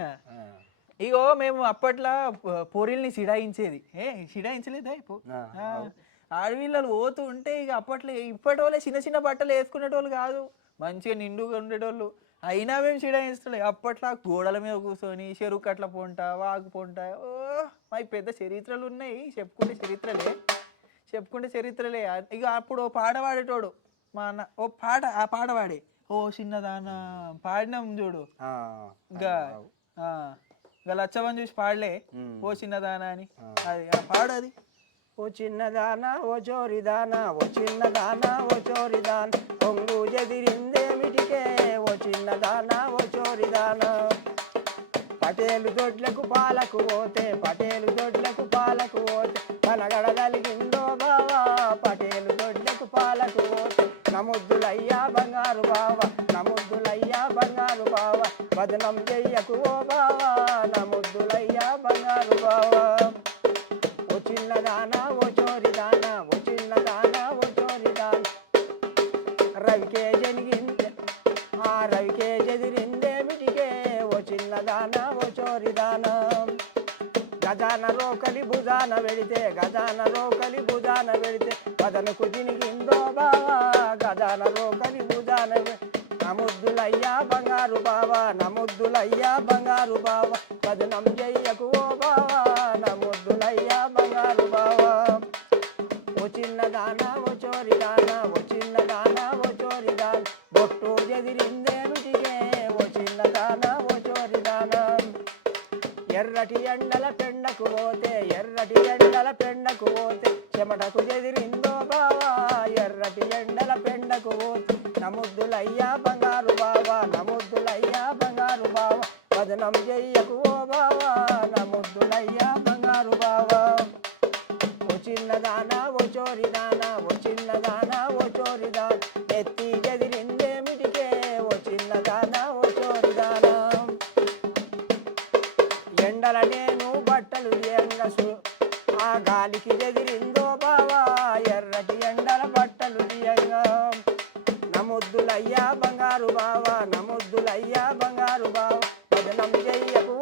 అంతేనా? ఇగో మేము అప్పట్లో పోరీల్ని సిడాయించేది. సిడాయించలేదా ఆడపిల్లలు పోతూ ఉంటే ఇక అప్పట్లో ఇప్పటి వాళ్ళే చిన్న చిన్న బట్టలు వేసుకునేటోళ్ళు కాదు, మంచిగా నిండుగా ఉండేటోళ్ళు. అయినా మేము సిడాయిస్తలే. అప్పట్లో గోడల మీద కూర్చొని చెరువు కట్ల పొంట వాగు పొంట మాకు పెద్ద చరిత్రలు ఉన్నాయి. చెప్పుకుంటే చరిత్రలే. ఇక అప్పుడు ఓ పాట పాడేటోడు మా అన్న. ఓ పాట ఆ పాట పాడే, ఓ చిన్నదాన పాడినాం చూడు. ఇంకా ఇంకా లచ్చవని చూసి పాడలే, ఓ చిన్నదాన అని. అది పాడు అది. ఓ చిన్నదానా ఓ చోరిదానా, ఓ చిన్నదానా ఓ చోరిదానా, పొంగు చెదిరిందేమిటికే ఓ చిన్నదానా ఓ చోరిదానా. పటేలు దొడ్లకు పాలకు పోతే, పటేలు దొడ్లకు పాలకు పోతే, కనగడ కలిగిందో బావా, పటేలు దొడ్లకు పాలకు పోతే. నముద్దులయ్యా బంగారు బావ, నముద్దులయ్యా బంగారు బావ, బదనం చెయ్యకు ఓ బావా, నముద్దులయ్యా బంగారు బావా. ఓ చిన్నదానా ఓ చోరిదానా, ఓ చిన్నదానా ఓ చోరిదానా, రవికే జనిగిందే రవికే చెదిరిందేమిటికే ఓ చిన్నదానా ఓ చోరిదానా. గజాన రోకలి భుజాన వెడితే, గజాన రోకలి భుజాన వెడితే, పదనకు దినిగిందో బావా, గజాన రోకలి భుజాన. నముద్దులయ్యా బంగారు బావా, నముద్దులయ్యా బంగారు బావా, పదనం చెయ్యకు ఓ బావా, నముద్దులయ్యా బంగారు బావా. ఓ చిన్నదానా ఓ చోరిదానా, ఓ చిన్నదానా ఓ చోరిదానా, బొట్టు చెదిరిందేమిటికే ఓ చిన్నదానా ఓ చోరిదానా. ఎర్రటి ఎండల పెండకు పోతే, ఎర్రటి ఎండల పెండకు పోతే, చెమటకు చెదిరిందో బావా, ఎర్రటి ఎండల పెండకు పోతే. నముద్దులయ్యా బంగారు బావా, నముద్దులయ్యా బంగారు బావా, వదనం చెయ్యకు ఓ బావా, నముద్దులయ్యా బంగారు బావా. ఓ చిన్నదానా ఓ చోరిదానా, ఓ చిన్నదానా ఓ చోరిదానా, ఎత్తి చెదిరిందేమిటికే ఓ చిన్నదానా ఓ చోరిదానా. ఎండల నేను బట్టలు ఎంగసు, ఆ గాలికి చెదిరిందో బావా, ఎర్రటి ఎండల బట్టలు తీయంగా. నముద్దులయ్యా బంగారు బావా, నముద్దులయ్యా బంగారు బావా, వదనం చెయ్యకు